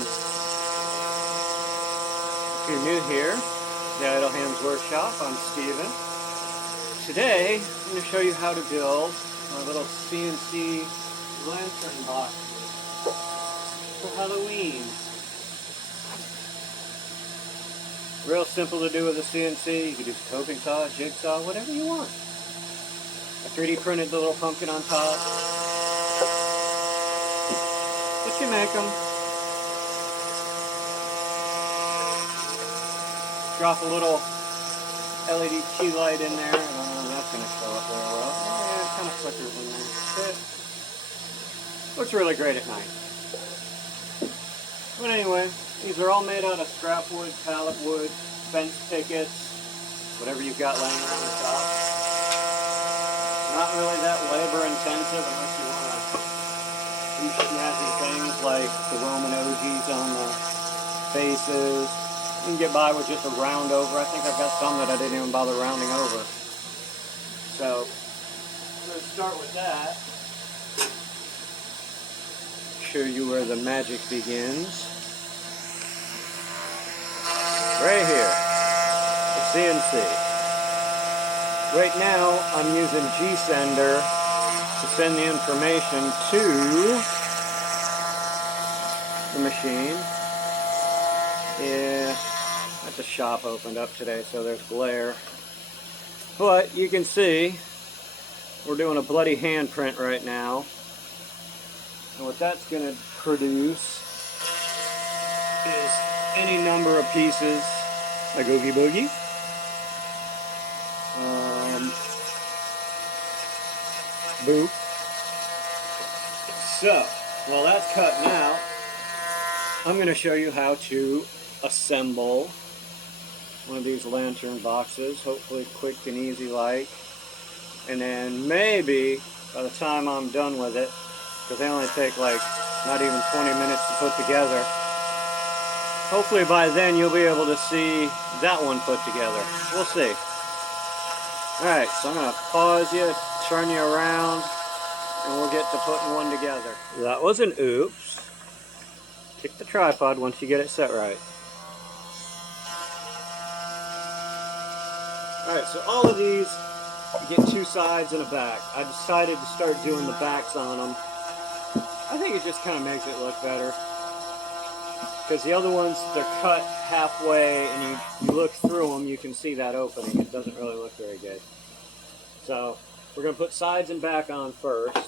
If you're new here, the Idle Hands Workshop, I'm Steven. Today, I'm going to show you how to build my little CNC lantern boxes for Halloween. Real simple to do with a CNC. You can do coping saw, jigsaw, whatever you want. I 3D printed the little pumpkin on top. But you make them. Drop a little LED key light in there. I don't know if that's going to show up very well. Yeah, it kind of flickers in there. It looks really great at night. But anyway, these are all made out of scrap wood, pallet wood, fence pickets, whatever you've got laying around the shop. Not really that labor intensive unless you want to do snazzy things like the Roman OGs on the faces. You can get by with just a round over. I think I've got some that I didn't even bother rounding over. So, I'm going to start with that. Show you where the magic begins. Right here, the CNC. Right now, I'm using G-Sender to send the information to the machine. Yeah, the shop opened up today, so there's glare. But you can see we're doing a bloody handprint right now. And what that's going to produce is any number of pieces, like Oogie Boogie. Boop. So, while that's cutting out, I'm going to show you how to assemble one of these lantern boxes, hopefully quick and easy like. And then maybe by the time I'm done with it, because they only take like not even 20 minutes to put together, hopefully by then you'll be able to see that one put together. We'll see. Alright, so I'm going to pause you, turn you around, and we'll get to putting one together. That was an oops. Kick the tripod once you get it set right. Alright, so all of these, you get two sides and a back. I decided to start doing the backs on them. I think it just kind of makes it look better. Because the other ones, they're cut halfway, and you look through them, you can see that opening. It doesn't really look very good. So, we're going to put sides and back on first.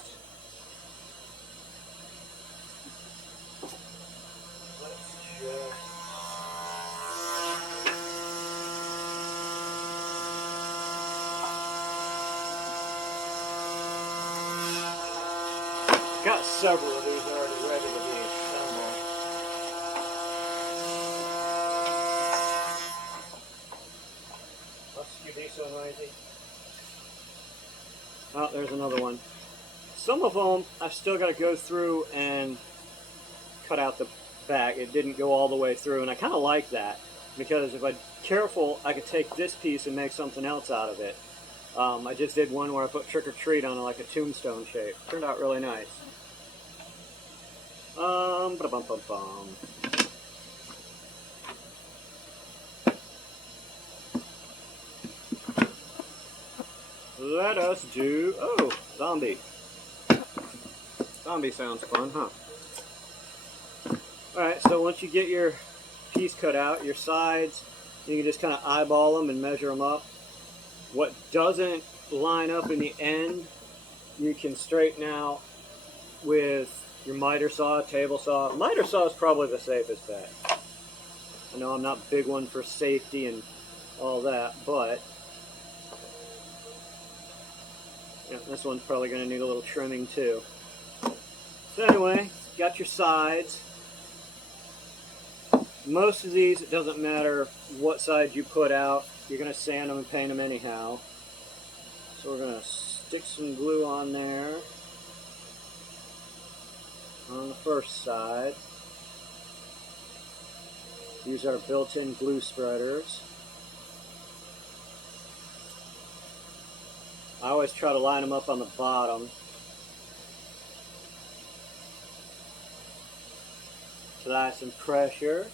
Got several of these already ready to be assembled. Must you be so noisy? Oh, there's another one. Some of them I've still got to go through and cut out the back. It didn't go all the way through, and I kind of like that because if I'm careful, I could take this piece and make something else out of it. I just did one where I put Trick or Treat on it like a tombstone shape. Turned out really nice. Ba-bum-bum-bum. Let us do, oh, zombie. Zombie sounds fun, huh? Alright, so once you get your piece cut out, your sides, you can just kind of eyeball them and measure them up. What doesn't line up in the end, you can straighten out with your miter saw, table saw. Miter saw is probably the safest bet. I know I'm not a big one for safety and all that, but yeah, this one's probably going to need a little trimming too. So anyway, got your sides. Most of these, it doesn't matter what side you put out, you're going to sand them and paint them anyhow. So we're going to stick some glue on there on the first side. Use our built-in glue spreaders. I always try to line them up on the bottom. Apply some pressure.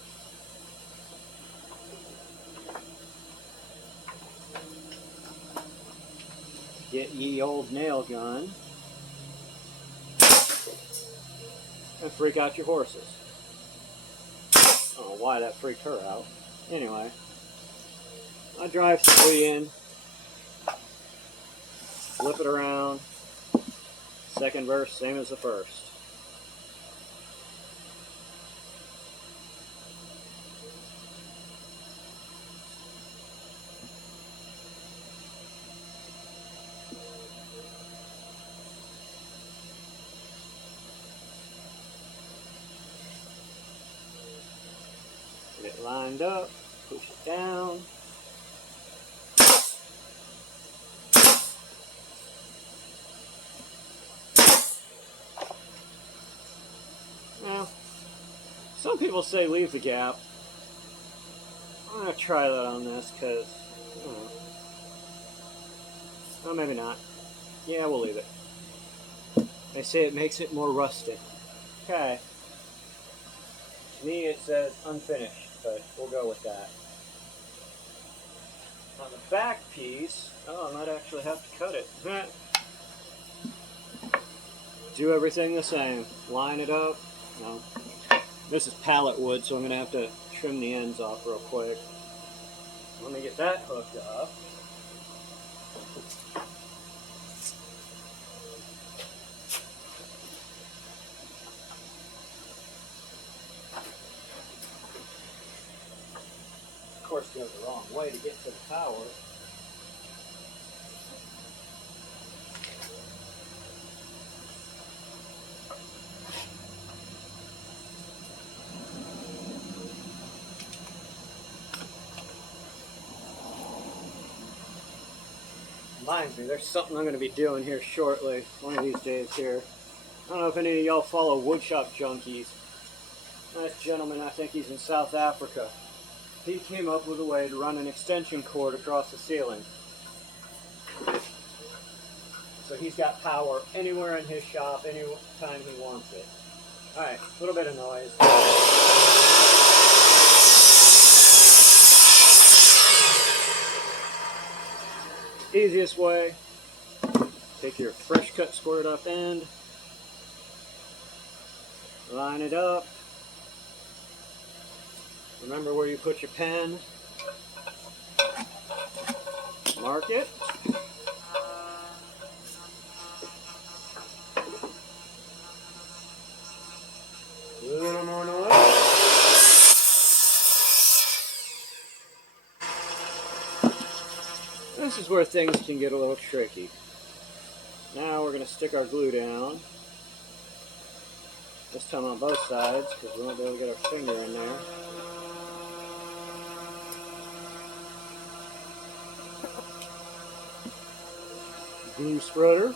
Get ye old nail gun. And freak out your horses. I don't know why that freaked her out. Anyway, I drive 3 in, flip it around, second verse same as the first. Get it lined up, push it down. Now, some people say leave the gap. I'm going to try that on this because, well, maybe not. Yeah, we'll leave it. They say it makes it more rustic. Okay. To me it says unfinished, but we'll go with that. On the back piece, I might actually have to cut it. Do everything the same. Line it up. No. This is pallet wood, so I'm going to have to trim the ends off real quick. Let me get that hooked up. Of course, it goes the wrong way to get to the tower. Reminds me, there's something I'm going to be doing here shortly, one of these days here. I don't know if any of y'all follow woodshop junkies. Nice gentleman, I think he's in South Africa. He came up with a way to run an extension cord across the ceiling. So he's got power anywhere in his shop, anytime he wants it. Alright, a little bit of noise. Easiest way, take your fresh cut squared up end, line it up, remember where you put your pen, mark it, a little more noise. This is where things can get a little tricky. Now we're going to stick our glue down. This time on both sides because we won't be able to get our finger in there. Glue spreader.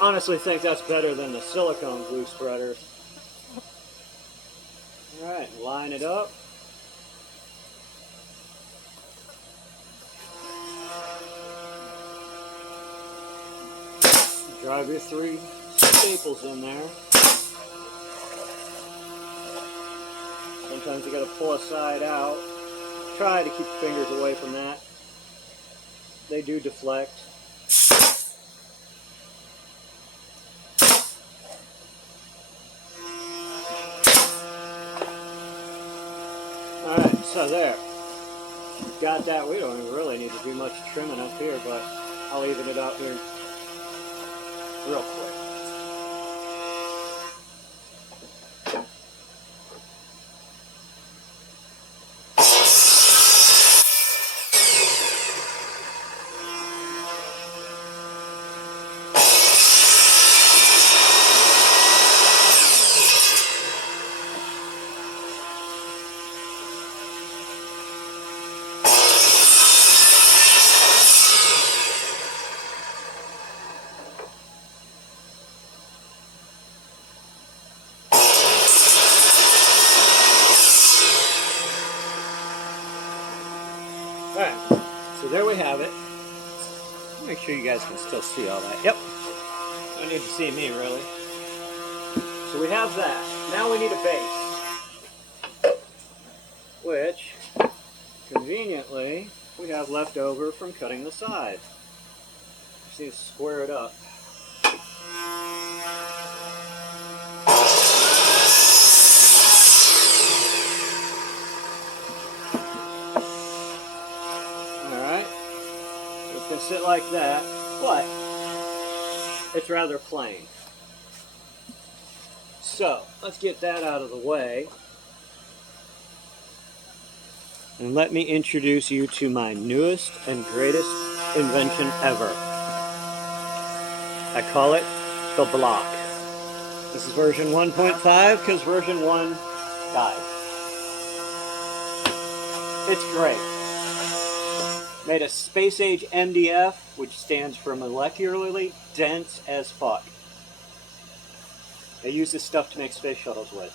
Honestly think that's better than the silicone glue spreader. Alright, line it up. Drive your 3 staples in there. Sometimes you got to pull a side out. Try to keep your fingers away from that. They do deflect. Alright, so there. Got that. We don't even really need to do much trimming up here, but I'll even it out here real quick. Alright, so there we have it. Make sure you guys can still see all that. Yep. Don't need to see me, really. So we have that. Now we need a base, which conveniently we have left over from cutting the side. Just need to square it up. Alright, so it's going to sit like that, but it's rather plain. So, let's get that out of the way. And let me introduce you to my newest and greatest invention ever. I call it the block. This is version 1.5 because version 1 died. It's great. Made of space age MDF, which stands for molecularly dense as fuck. They use this stuff to make space shuttles with.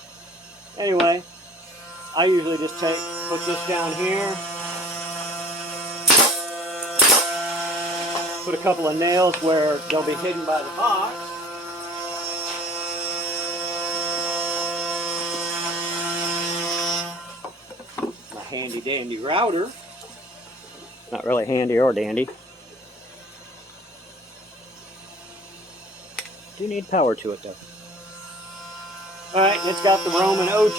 Anyway, I usually just put this down here, put a couple of nails where they'll be hidden by the box, my handy dandy router. Not really handy or dandy. Do need power to it though. Alright, it's got the Roman OG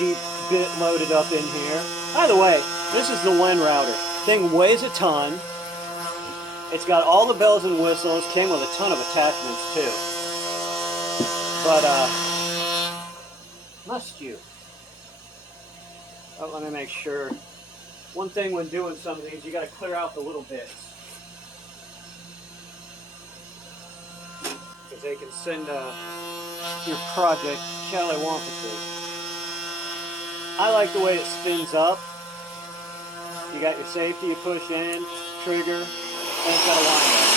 bit loaded up in here. By the way, this is the WEN router. Thing weighs a ton. It's got all the bells and whistles. Came with a ton of attachments too. But, must you? Oh, let me make sure. One thing when doing some of these, you got to clear out the little bits. Because they can send your project callawampuses. I like the way it spins up. You got your safety, you push in, trigger, and it's got a wind up.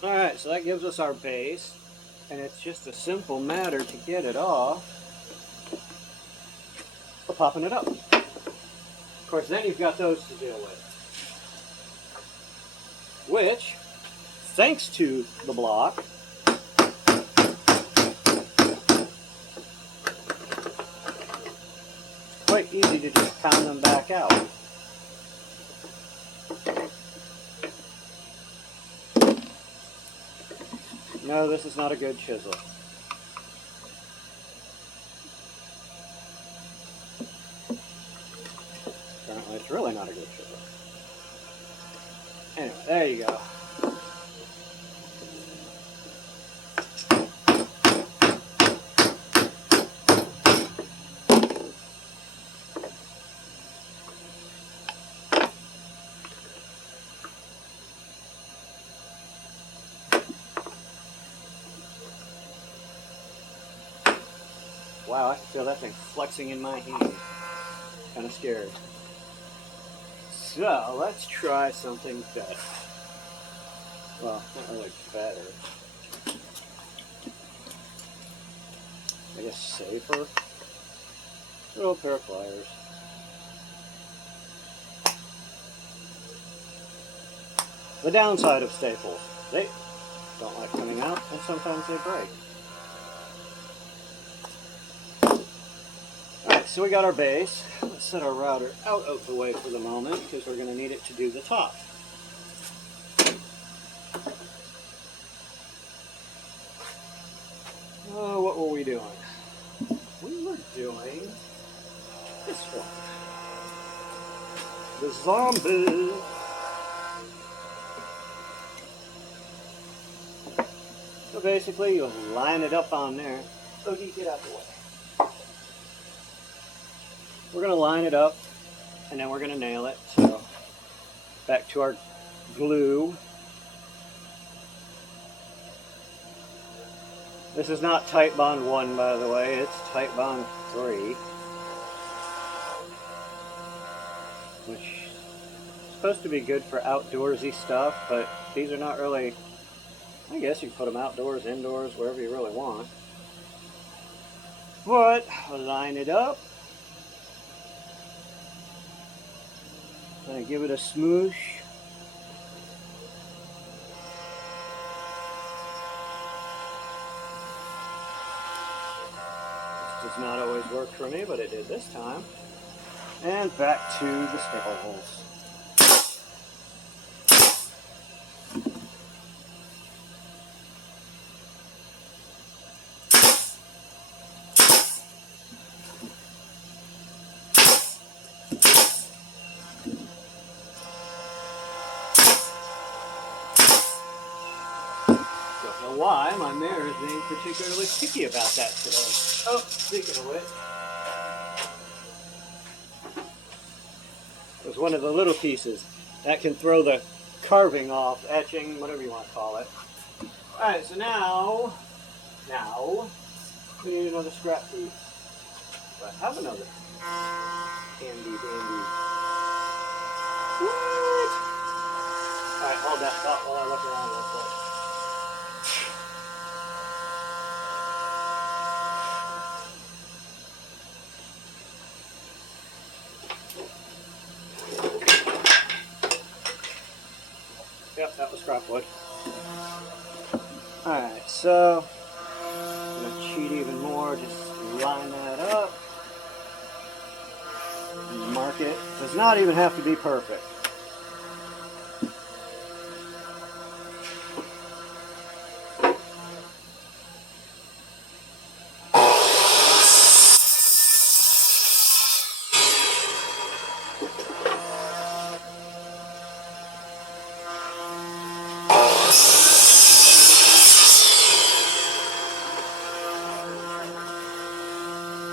Alright, so that gives us our base, and it's just a simple matter to get it off of popping it up. Of course, then you've got those to deal with. Which, thanks to the block, it's quite easy to just pound them back out. No, this is not a good chisel. Apparently it's really not a good chisel. Anyway, there you go. Wow, I can feel that thing flexing in my hand. Kind of scared. So, let's try something better. Well, not really better. I guess safer. A little pair of pliers. The downside of staples, they don't like coming out, and sometimes they break. So we got our base. Let's set our router out of the way for the moment because we're going to need it to do the top. doing this one. The zombie. So basically, you line it up on there. So you get out of the way. We're going to line it up, and then we're going to nail it. So back to our glue. This is not tight bond 1, by the way. It's tight bond 3. Which is supposed to be good for outdoorsy stuff, but these are not really, I guess you can put them outdoors, indoors, wherever you really want. But line it up. And give it a smoosh. This does not always work for me, but it did this time. And back to the sticker holes. Don't know why my mirror is being particularly picky about that today. Oh, speaking of which, it was one of the little pieces that can throw the carving off, etching, whatever you want to call it. Alright, so now we need another scrap piece. But I have another handy dandy. What? Alright, hold that thought while I look around real quick. Yep, that was scrap wood. Alright, so I'm going to cheat even more, just line that up. Mark it. Does not even have to be perfect.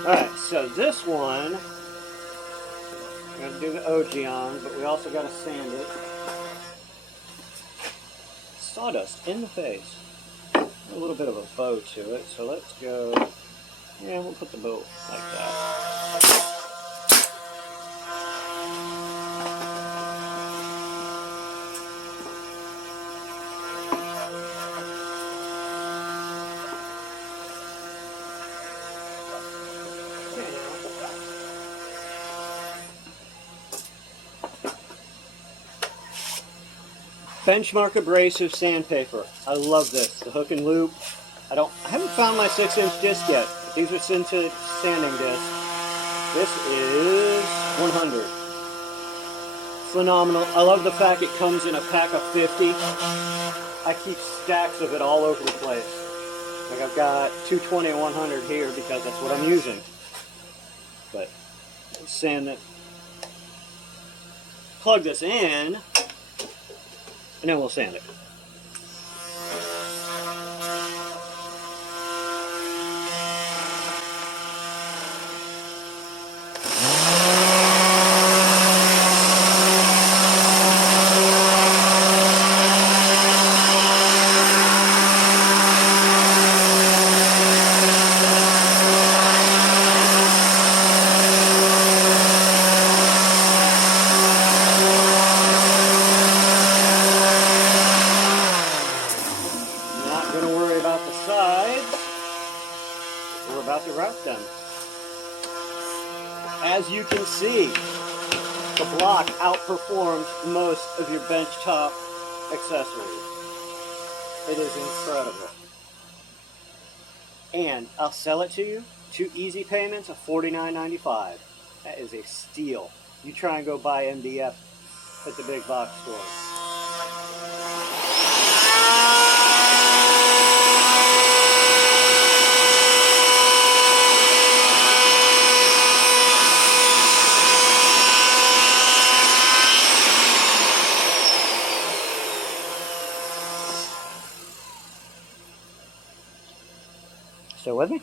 Alright, so this one, we're going to do the OG on, but we also got to sand it. Sawdust in the face. A little bit of a bow to it, so let's go, yeah, we'll put the bow like that. Benchmark abrasive sandpaper. I love this. The hook and loop. I haven't found my 6-inch disc yet. These are scented sanding discs. This is 100. Phenomenal. I love the fact it comes in a pack of 50. I keep stacks of it all over the place. Like I've got 220 and 100 here because that's what I'm using. But sand it. Plug this in. And then we'll sand it. We're about to wrap them. As you can see, the block outperforms most of your benchtop accessories. It is incredible. And I'll sell it to you. 2 easy payments of $49.95. That is a steal. You try and go buy MDF at the big box store. Still with me?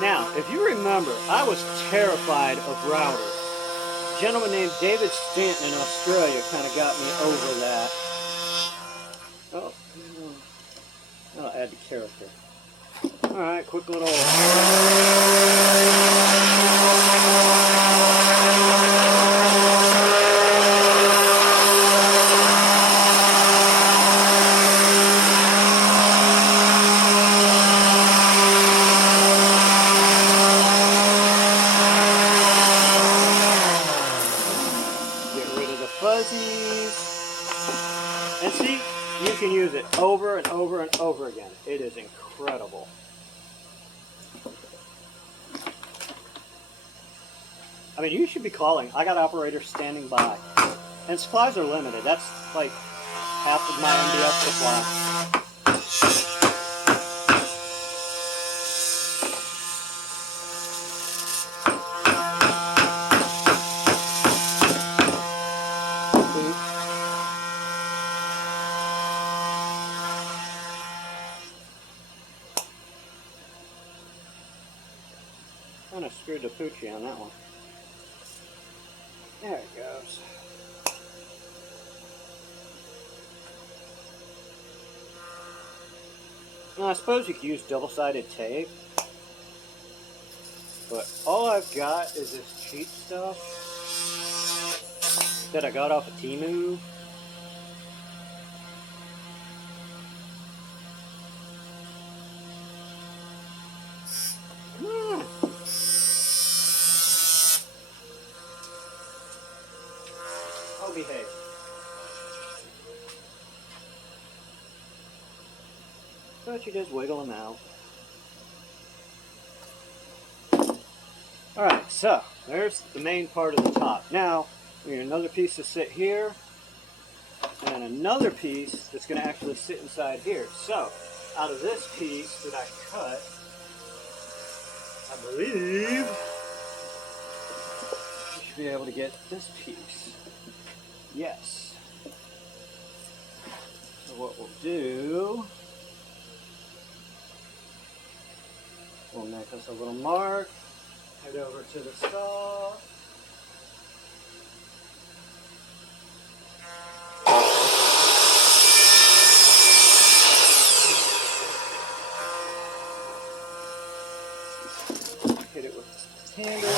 Now, if you remember, I was terrified of routers. A gentleman named David Stanton in Australia kind of got me over that. Oh, that'll add to character. Alright, quick little... fuzzies. And see, you can use it over and over and over again. It is incredible. I mean, you should be calling. I got operators standing by. And supplies are limited. That's like half of my MDF supply. Kind of screwed the poochie on that one. There it goes. Now, I suppose you could use double-sided tape, but all I've got is this cheap stuff that I got off of Temu. Come on. I'll behave. But you just wiggle them out. Alright, so there's the main part of the top. Now, we need another piece to sit here, and another piece that's going to actually sit inside here. So, out of this piece that I cut, I believe you should be able to get this piece. Yes. So what we'll do, we'll make us a little mark, head over to the saw. Hit it with the handle.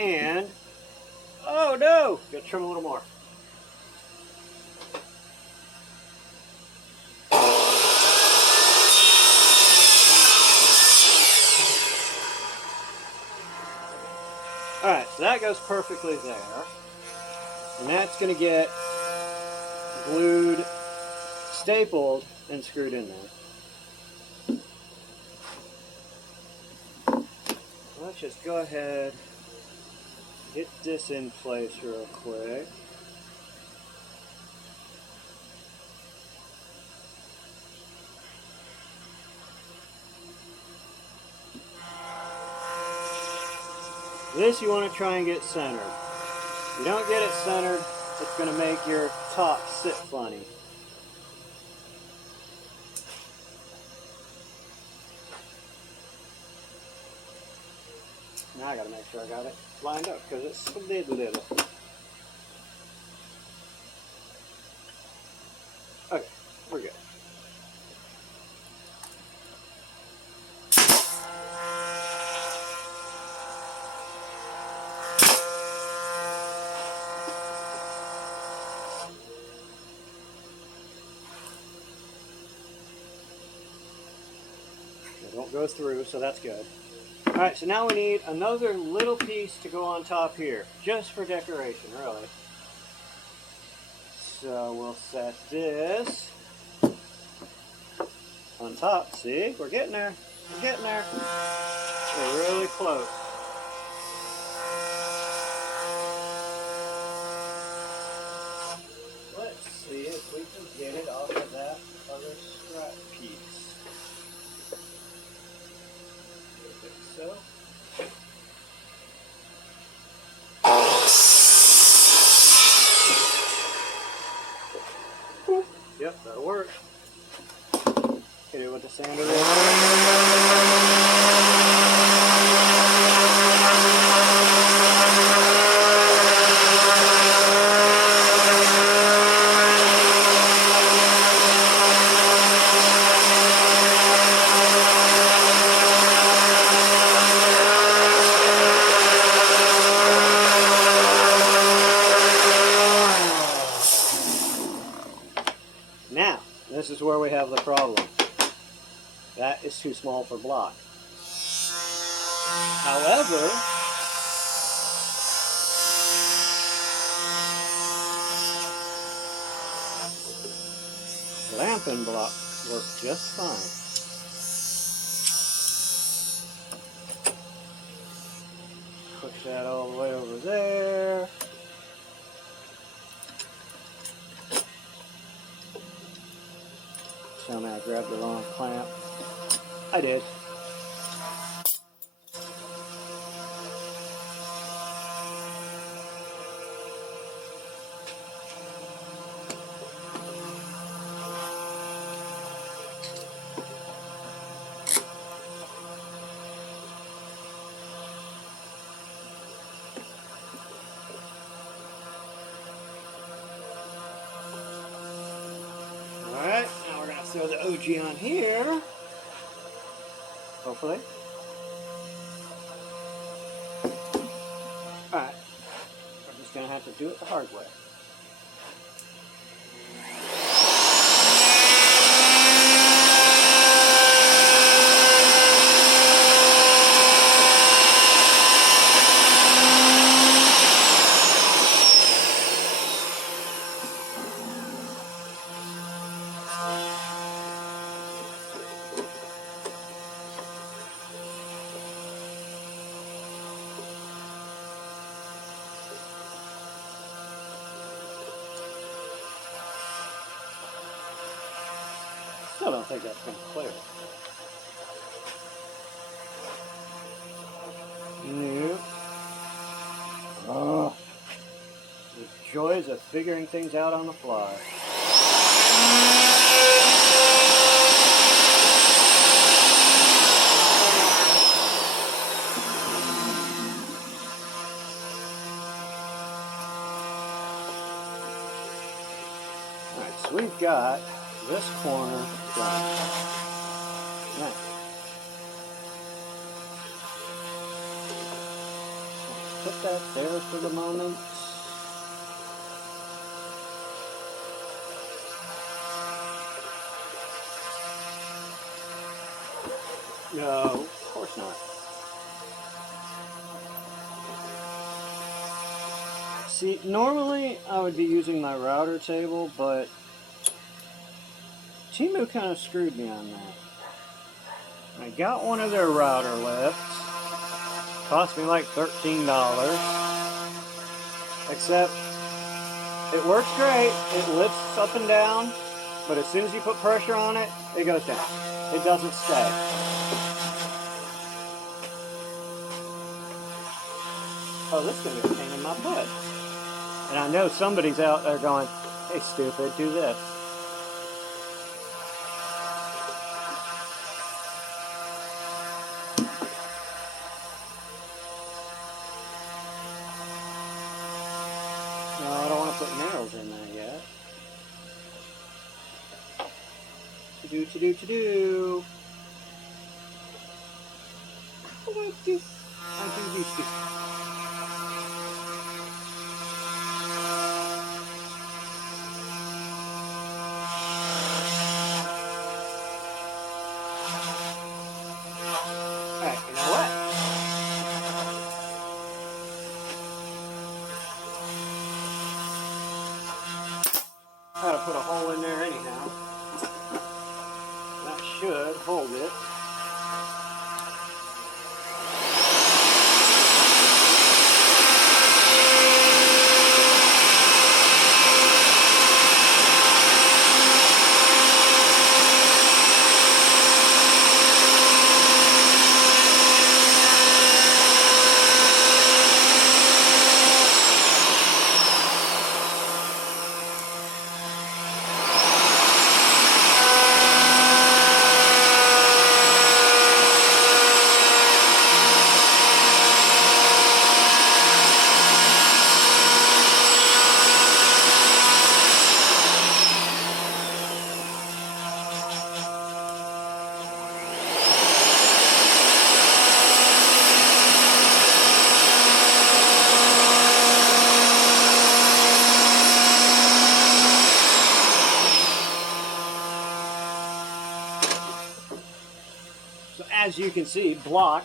And, oh no, gotta trim a little more. Alright, so that goes perfectly there. And that's gonna get glued, stapled, and screwed in there. Let's just go ahead, get this in place real quick. This you want to try and get centered. If you don't get it centered, it's going to make your top sit funny. Now I gotta make sure I got it lined up because it's slid a little. Okay, we're good. It won't go through, so that's good. Alright, so now we need another little piece to go on top here, just for decoration, really. So we'll set this on top. See, we're getting there. We're getting there. We're really close. Let's see if we can get it off of that other strap piece. I think so. Yep, that'll work. Hit it with the sander real Now, this is where we have the problem. That is too small for block. However, lamp and block work just fine. Push that all the way over there. Tell me I grabbed the wrong clamp. I did. Alright, now we're going to throw the OG on here. Hopefully. Alright, we're just going to have to do it the hard way. Still don't think that's going to clear it. Nope. Oh, the joys of figuring things out on the fly. Alright, so we've got this corner done. Now, put that there for the moment. No, of course not. See, normally I would be using my router table, but Temu kind of screwed me on that. I got one of their router lifts. Cost me like $13. Except, it works great. It lifts up and down, but as soon as you put pressure on it, it goes down. It doesn't stay. Oh, this is going to be a pain in my butt. And I know somebody's out there going, hey stupid, do this. To do. How do I do? I do these two. Alright, you know what? I gotta put a hole in there anyhow. That should hold it. So as you can see, block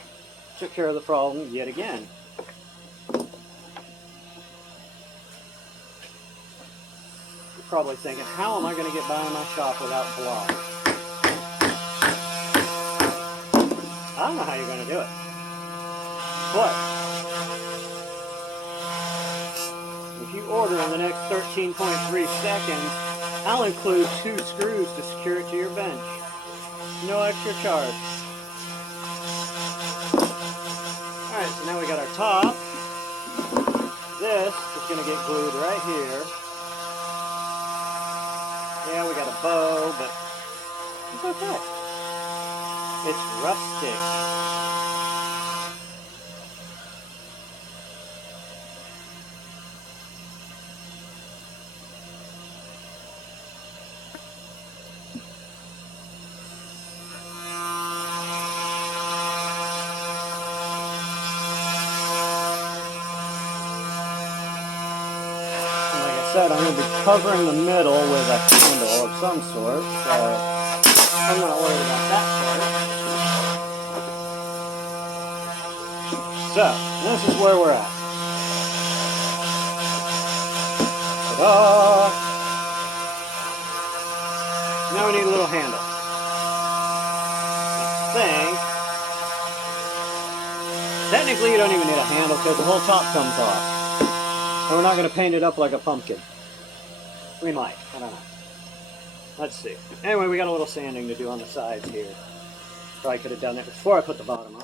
took care of the problem yet again. You're probably thinking, how am I going to get by in my shop without block? I don't know how you're going to do it. But if you order in the next 13.3 seconds, I'll include 2 screws to secure it to your bench. No extra charge. Alright, so now we got our top. This is going to get glued right here. Yeah, we got a bow, but it's okay. It's rustic. I'm going to be covering the middle with a handle of some sort, so I'm not worried about that part. So, this is where we're at. Ta-da! Now we need a little handle. I think, technically you don't even need a handle because the whole top comes off. And we're not going to paint it up like a pumpkin. We might. I don't know. Let's see. Anyway, we got a little sanding to do on the sides here. Probably could have done that before I put the bottom on.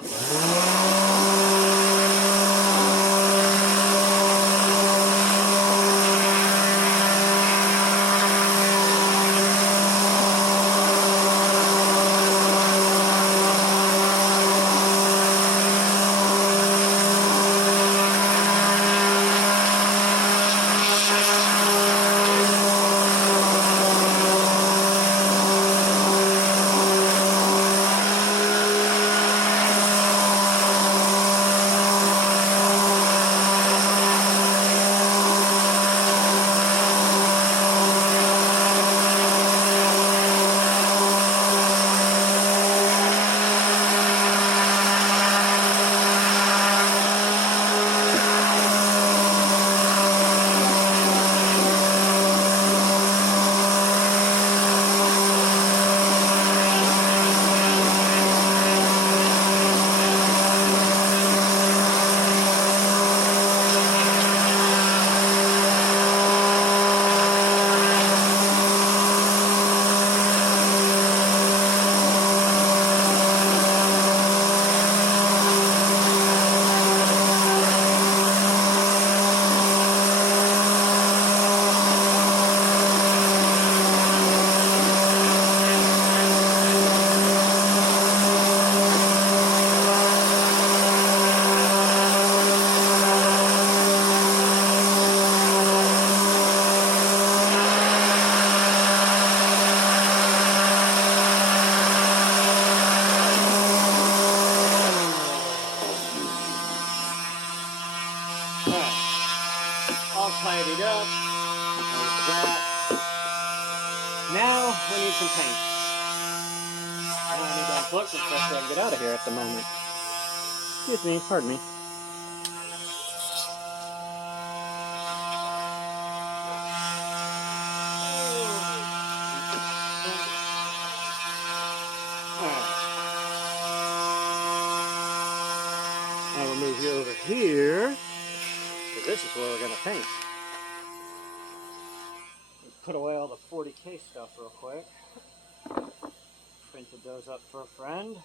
we need some paint. Now I need to unplug this stuff so I can get out of here at the moment. Excuse me, pardon me. I will move you over here, because this is where we're going to paint. Put away all the 40K stuff real quick. Printed those up for a friend.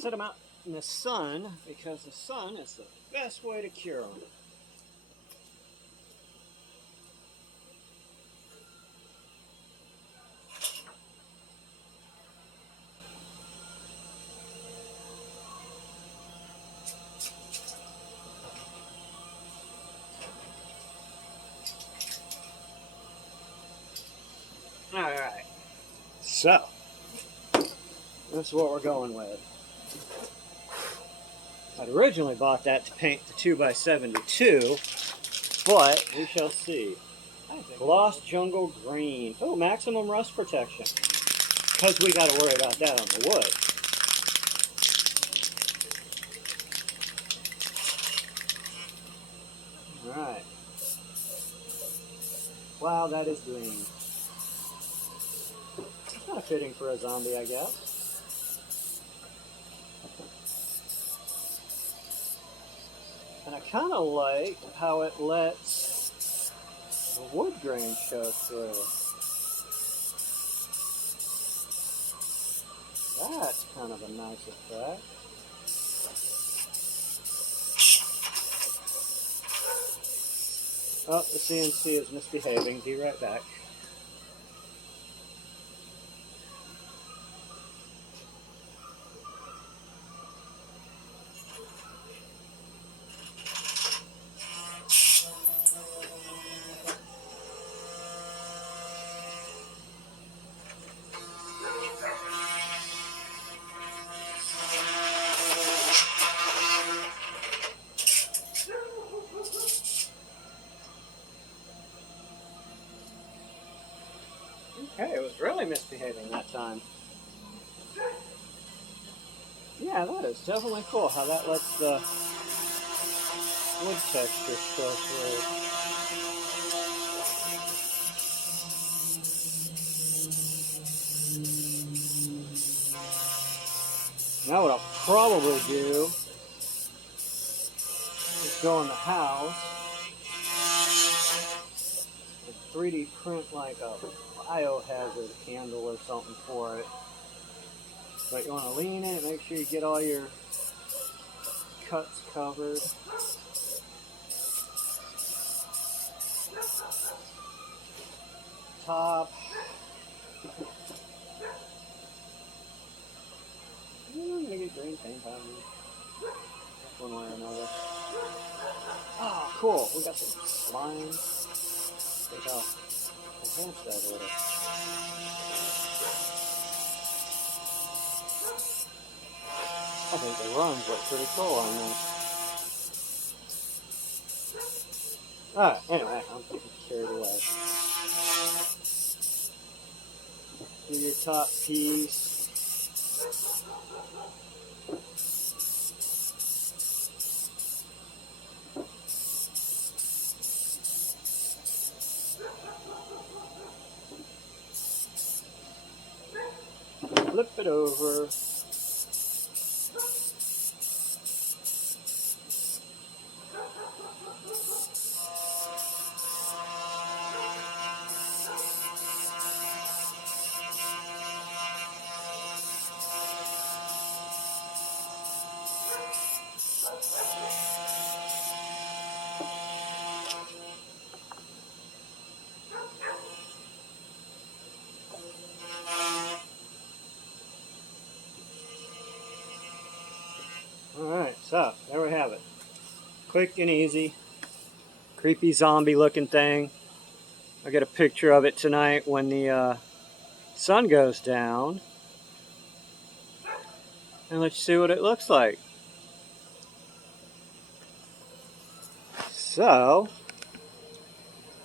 Set them out in the sun, because the sun is the best way to cure them. Alright, so that's what we're going with. I'd originally bought that to paint the 2x72, but we shall see. Gloss Jungle Green. Oh, maximum rust protection. Because we got to worry about that on the wood. Alright. Wow, that is green. Kind of fitting for a zombie, I guess. And I kind of like how it lets the wood grain show through. That's kind of a nice effect. Oh, the CNC is misbehaving. Be right back. Okay, it was really misbehaving that time. Yeah, that is definitely cool how that lets the wood texture show through. Now what I'll probably do is go in the house and 3D print like a biohazard candle or something for it. But you want to lean it, make sure you get all your cuts covered. Top. I'm gonna get green paint on me. One way or another. Oh, cool. We got some slime. Look how enhance that a little. I think the runs look pretty cool on this. Alright, anyway, I'm getting carried away. Do your top piece. Flip it over. Alright, so there we have it. Quick and easy. Creepy zombie looking thing. I'll get a picture of it tonight when the sun goes down, and let's see what it looks like. So,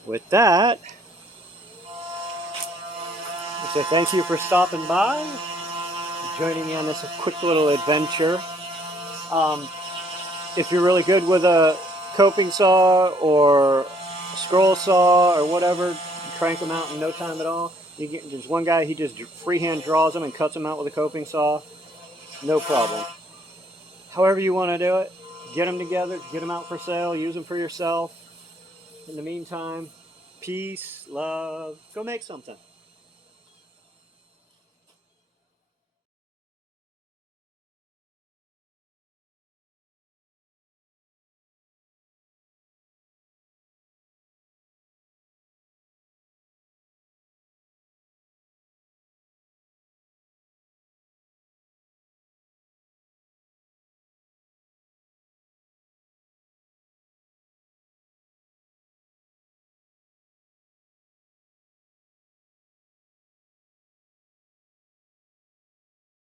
with that, I say thank you for stopping by, joining me on this quick little adventure. If you're really good with a coping saw or a scroll saw or whatever, crank them out in no time at all. There's one guy, he just freehand draws them and cuts them out with a coping saw. No problem. However you want to do it, get them together, get them out for sale, use them for yourself. In the meantime, peace, love, go make something.